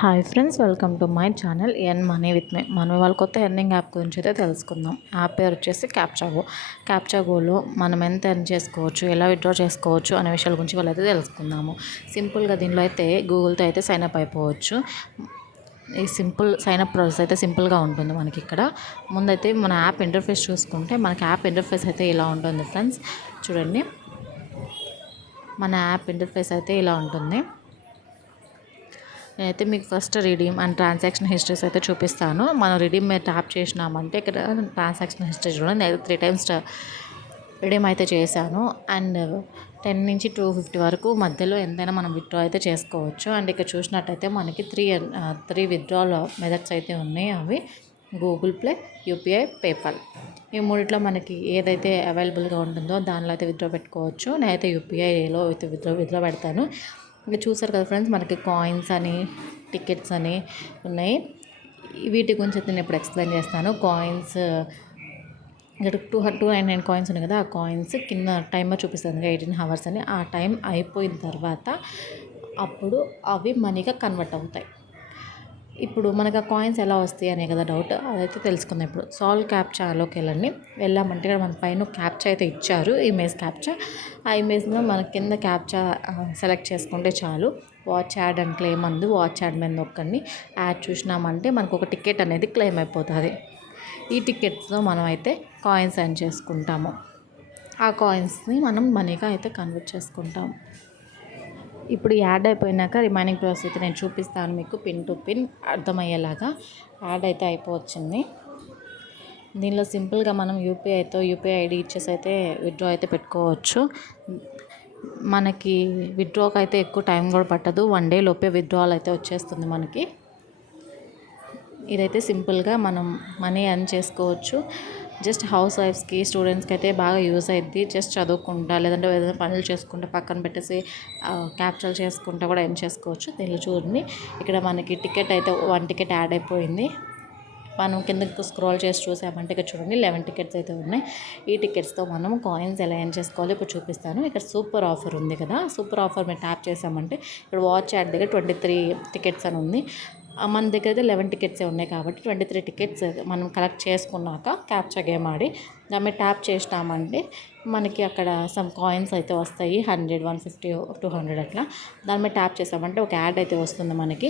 Hi friends, welcome to my channel earn money with me. మనం వాళ్ళ కొత్త earning app గురించి అయితే తెలుసుకుందాం. యాప్ పేరు వచ్చేసి క్యాప్చాగో. క్యాప్చాగోలో మనం ఎంత ఎర్న్ చేసుకోవచ్చు, ఎలా విత్డ్రా చేసుకోవచ్చు అనే విషయాల గురించి వాళ్ళైతే తెలుసుకుందాము. సింపుల్గా దీనిలో అయితే గూగుల్తో అయితే సైన్అప్ అయిపోవచ్చు. ఈ సైన్అప్ ప్రాసెస్ అయితే సింపుల్గా ఉంటుంది. మనకి ఇక్కడ ముందైతే మన యాప్ ఇంటర్ఫేస్ చూసుకుంటే మనకి యాప్ ఇంటర్ఫేస్ అయితే ఇలా ఉంటుంది ఫ్రెండ్స్. చూడండి, మన యాప్ ఇంటర్ఫేస్ అయితే ఇలా ఉంటుంది. నేనైతే మీకు first redeem and transaction histories అయితే చూపిస్తాను. మనం రిడీమ్ మీద ట్యాప్ చేసినామంటే ఇక్కడ ట్రాన్సాక్షన్ హిస్టరీ చూడండి, నేను 3 times రిడీమ్ అయితే చేశాను. అండ్ 10 నుంచి 250 వరకు మధ్యలో ఎంతైనా మనం విత్డ్రా అయితే చేసుకోవచ్చు. అండ్ ఇక్కడ చూసినట్టయితే మనకి త్రీ విత్డ్రాల్ మెథడ్స్ అయితే ఉన్నాయి. అవి గూగుల్ ప్లే, యూపీఐ, పేపాల్. ఈ మూడిట్లో మనకి ఏదైతే అవైలబుల్గా ఉంటుందో దానిలో అయితే విత్డ్రా పెట్టుకోవచ్చు. నేనైతే యూపీఐలో అయితే విత్డ్రా పెడతాను. ఇంకా చూసారు కదా ఫ్రెండ్స్, మనకి కాయిన్స్ అని, టికెట్స్ అని ఉన్నాయి. వీటి గురించి అయితే నేను ఇప్పుడు ఎక్స్ప్లెయిన్ చేస్తాను. కాయిన్స్ ఇక్కడ 299 కాయిన్స్ ఉన్నాయి కదా, ఆ కాయిన్స్ కింద టైమర్ చూపిస్తుంది 18 hours అని. ఆ టైం అయిపోయిన తర్వాత అప్పుడు అవి మనీగా కన్వర్ట్ అవుతాయి. ఇప్పుడు మనకు ఆ కాయిన్స్ ఎలా వస్తాయి అనే కదా డౌట్, అదైతే తెలుసుకుందాం. ఇప్పుడు సాల్వ్ క్యాప్చాలోకి వెళ్ళామంటే ఇక్కడ మన పైన క్యాప్చా అయితే ఇచ్చారు, ఇమేజ్ క్యాప్చా. ఆ ఇమేజ్లో మన కింద క్యాప్చా సెలెక్ట్ చేసుకుంటే చాలు. వాచ్ యాడ్ అండ్ క్లెయిమ్ అందు వాచ్ యాడ్ మీద నొక్కండి. యాడ్ చూసినామంటే మనకు ఒక టికెట్ అనేది క్లెయిమ్ అయిపోతుంది. ఈ టికెట్స్తో మనం అయితే కాయిన్స్ ఎర్న్ చేసుకుంటాము. ఆ కాయిన్స్ని మనం మనీగా అయితే కన్వర్ట్ చేసుకుంటాం. ఇప్పుడు యాడ్ అయిపోయినాక రిమైనింగ్ ప్రాసెస్ అయితే నేను చూపిస్తాను మీకు, పిన్ టు పిన్ అర్థమయ్యేలాగా. యాడ్ అయితే అయిపోవచ్చింది. దీనిలో సింపుల్గా మనం యూపీఐ ఐడి ఇచ్చేసి అయితే విత్డ్రా అయితే పెట్టుకోవచ్చు. మనకి విత్డ్రాకి అయితే ఎక్కువ టైం కూడా పట్టదు, 1 day లోపే విత్డ్రాల్ అయితే వచ్చేస్తుంది మనకి. ఇదైతే సింపుల్గా మనం మనీ ఎర్న్ చేసుకోవచ్చు. జస్ట్ హౌస్ వైఫ్స్కి, స్టూడెంట్స్కి అయితే బాగా యూజ్ అవుద్ది. జస్ట్ చదువుకుంటా లేదంటే ఏదైనా పనులు చేసుకుంటా పక్కన పెట్టేసి క్యాప్చర్ చేసుకుంటా కూడా ఎర్న్ చేసుకోవచ్చు. దీనిలో చూడండి, ఇక్కడ మనకి టికెట్ అయితే 1 ticket యాడ్ అయిపోయింది. మనం కిందకి స్క్రోల్ చేసి చూసామంటే ఇక్కడ చూడండి 11 tickets అయితే ఉన్నాయి. ఈ టికెట్స్తో మనం కాయిన్స్ ఎలా ఎర్న్ చేసుకోవాలో ఇప్పుడు చూపిస్తాను. ఇక్కడ సూపర్ ఆఫర్ ఉంది కదా, సూపర్ ఆఫర్ మీద ట్యాప్ చేసామంటే ఇక్కడ వాచ్ యాడ్ దగ్గర 23 tickets అని ఉంది. మన దగ్గర అయితే 11 tickets ఉన్నాయి కాబట్టి 23 tickets మనం కలెక్ట్ చేసుకున్నాక క్యాప్చా గేమ్ ఆడి దాని మీద ట్యాప్ చేసినామంటే మనకి అక్కడ సమ్ కాయిన్స్ అయితే వస్తాయి. 100, 150, 200 అట్లా. దాని మీద ట్యాప్ చేసామంటే ఒక యాడ్ అయితే వస్తుంది మనకి.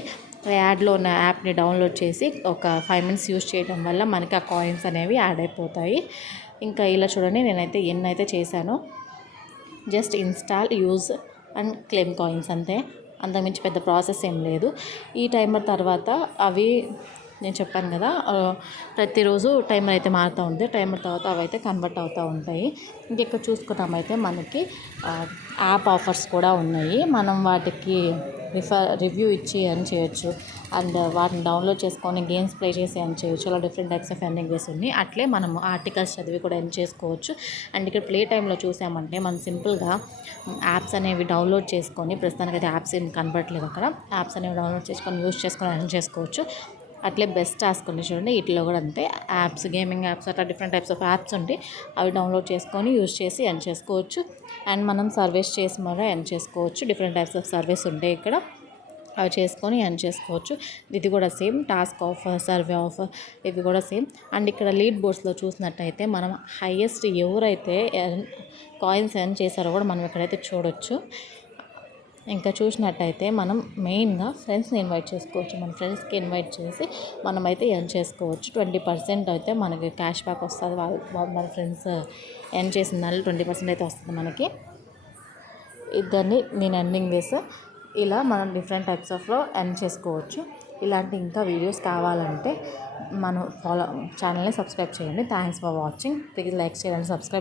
యాడ్లో ఉన్న యాప్ని డౌన్లోడ్ చేసి ఒక 5 minutes యూజ్ చేయడం వల్ల మనకి ఆ కాయిన్స్ అనేవి యాడ్ అయిపోతాయి. ఇంకా ఇలా చూడండి, నేనైతే ఎన్ని అయితే చేశాను. Just install, use and claim coins అంతే, అంతకుమించి పెద్ద ప్రాసెస్ ఏం లేదు. ఈ టైమర్ తర్వాత అవి నేను చెప్పాను కదా, ప్రతిరోజు టైమర్ అయితే మారుతూ ఉంది. టైమర్ తర్వాత అవి అయితే కన్వర్ట్ అవుతూ ఉంటాయి. ఇంకెక్కడ చూసుకున్నామైతే మనకి యాప్ ఆఫర్స్ కూడా ఉన్నాయి. మనం వాటికి రివ్యూ ఇచ్చి ఎర్న్ చేయొచ్చు. అండ్ వాటిని డౌన్లోడ్ చేసుకొని గేమ్స్ ప్లే చేసి ఎర్న్ చేయొచ్చు. అలా డిఫరెంట్ టైప్స్ ఆఫ్ ఎర్నింగ్ వేస్ ఉన్నాయి. అట్లే మనం ఆర్టికల్స్ చదివి కూడా ఎర్న్ చేసుకోవచ్చు. అండ్ ఇక్కడ ప్లే టైంలో చూసామంటే మనం సింపుల్గా యాప్స్ అనేవి డౌన్లోడ్ చేసుకొని, ప్రస్తుతానికి అయితే యాప్స్ ఏం కనబడట్లేదు అక్కడ, యాప్స్ అనేవి డౌన్లోడ్ చేసుకొని యూస్ చేసుకొని ఎర్న్ చేసుకోవచ్చు. అట్లే బెస్ట్ టాస్క్ ఉంది చూడండి, వీటిలో కూడా అంతే. యాప్స్, గేమింగ్ యాప్స్, అట్లా డిఫరెంట్ టైప్స్ ఆఫ్ యాప్స్ ఉంటాయి. అవి డౌన్లోడ్ చేసుకొని యూజ్ చేసి ఎర్న్ చేసుకోవచ్చు. అండ్ మనం సర్వీస్ చేసి మళ్ళీ ఎర్న్ చేసుకోవచ్చు. డిఫరెంట్ టైప్స్ ఆఫ్ సర్వీస్ ఉంటాయి ఇక్కడ, అవి చేసుకొని ఎర్న్ చేసుకోవచ్చు. ఇది కూడా same, task offer, survey offer, ఇవి కూడా సేమ్. అండ్ ఇక్కడ లీడ్ బోర్డ్స్లో చూసినట్టయితే మనం హైయెస్ట్ ఎవరైతే కాయిన్స్ ఎర్న్ చేశారో కూడా మనం ఇక్కడైతే చూడొచ్చు. ఇంకా చూసినట్టయితే మనం మెయిన్గా ఫ్రెండ్స్ని ఇన్వైట్ చేసుకోవచ్చు. మన ఫ్రెండ్స్కి ఇన్వైట్ చేసి మనమైతే ఎర్న్ చేసుకోవచ్చు. 20% అయితే మనకి క్యాష్ బ్యాక్ వస్తుంది. మన ఫ్రెండ్స్ ఎర్న్ చేసిన దానిలో 20% అయితే వస్తుంది మనకి. ఇద్దరిని నేను ఎర్నింగ్ వేసి ఇలా మనం డిఫరెంట్ టైప్స్ ఆఫ్లో ఎర్న్ చేసుకోవచ్చు. ఇలాంటి ఇంకా వీడియోస్ కావాలంటే మనం ఛానల్ని సబ్స్క్రైబ్ చేయండి. Thanks for watching. Please like చేయండి, సబ్స్క్రైబ్.